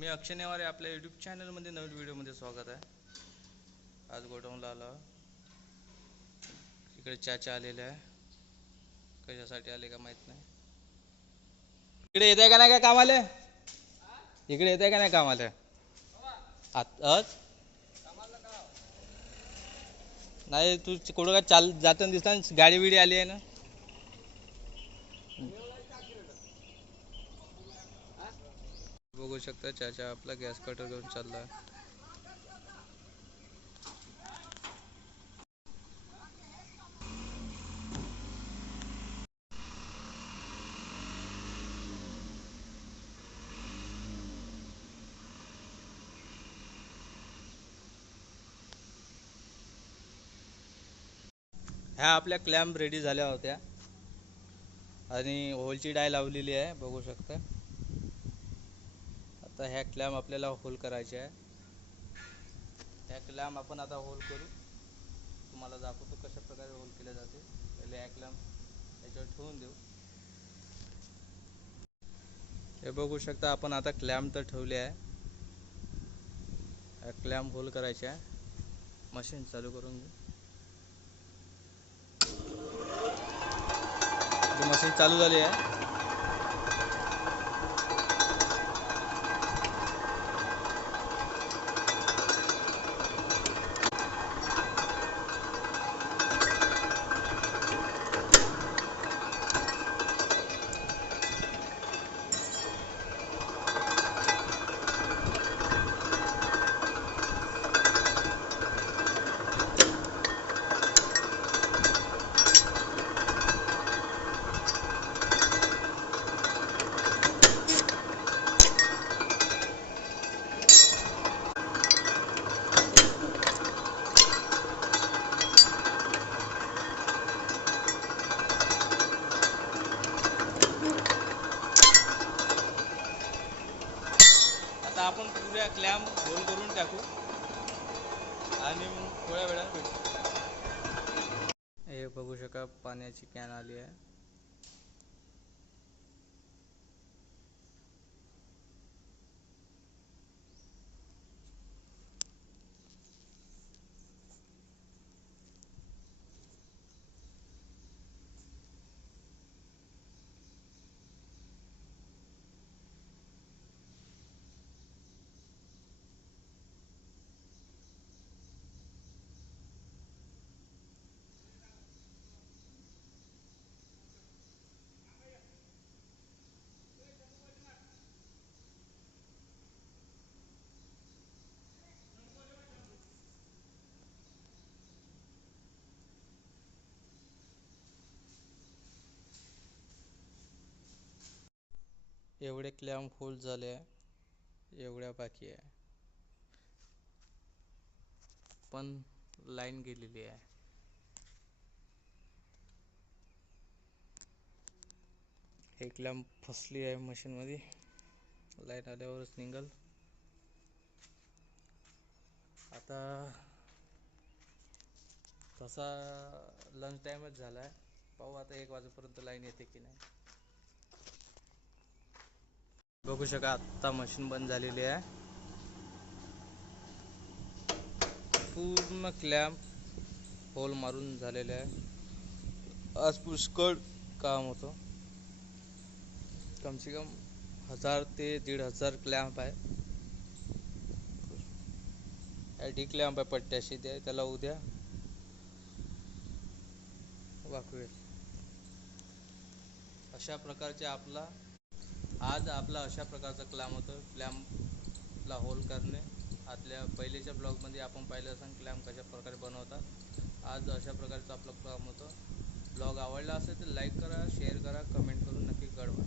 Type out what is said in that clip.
मी अक्षय नेवारे आपल्या यूट्यूब चॅनलमध्ये नवीन व्हिडिओमध्ये स्वागत आहे. आज गोडाऊनला आलो. इकडे चाचा आलेले आहे. कशासाठी आले का माहित नाही. इकडे येत आहे का नाही काय कामाला? इकडे येत आहे का नाही कामाला? आज नाही तू कुठं काय चाल जाताना दिसताना गाडी बिडी आली आहे ना. बघू शकता चाचा आपला गॅस कटर घेऊन चालला. ह्या आपल्या क्लॅम्प रेडी झाल्या होत्या आणि होलची डाय लावलेली आहे. बघू शकता. आता ह्या क्लॅम्प आपल्याला होल करायचे आहे. ह्या क्लॅम्प आपण आता होल करू. तुम्हाला दाखवतो कशा प्रकारे होल केले जाते. पहिले ह्या क्लॅम्प याच्यावर ठेवून देऊ. हे बघू शकता आपण आता क्लॅम्प तर ठेवले आहे. ह्या क्लॅम्प होल करायचे आहे. मशीन चालू करून घेऊ. मशीन चालू झाली आहे. आता आपण पुऱ्या क्लॅम्प होल करून टाकू आणि मग थोड्या वेळात भेटू. हे बघू शका पाण्याची कॅन आली आहे. एवढे क्लॅम्प होल झाले आहे. एवढ्या बाकी आहे पण लाईन गेलेली आहे. हे क्लॅम्प फसली आहे मशीन मध्ये. लाईट आल्यावरच निघल. आता तसा लंच टाईमच झाला आहे. पाहू आता 1 वाजेपर्यंत लाईन येते की नाही. बघू शका आत्ता मशीन बंद झालेली आहे. पूर्ण क्लॅम्प होल मारून झालेले आहे. आज पुष्कळ काम होतं. कमसे कम 1000 ते 1500 क्लॅम्प आहे. डी क्लॅम्प आहे पट्ट्याशी द्या त्याला उद्या वाकवेल. अशा प्रकारचे आज आपला अशा प्रकारचा क्लॅम्प होतं. क्लॅम्पला होल करणे. आपल्या पहिलेच्या ब्लॉगमध्ये आपण पाहिलं असं क्लॅम्प कशा प्रकारे बनवतात. आज अशा प्रकारचं आपलं काम होतं. ब्लॉग आवडला असेल तर लाईक करा, शेअर करा, कमेंट करून नक्की कळवा.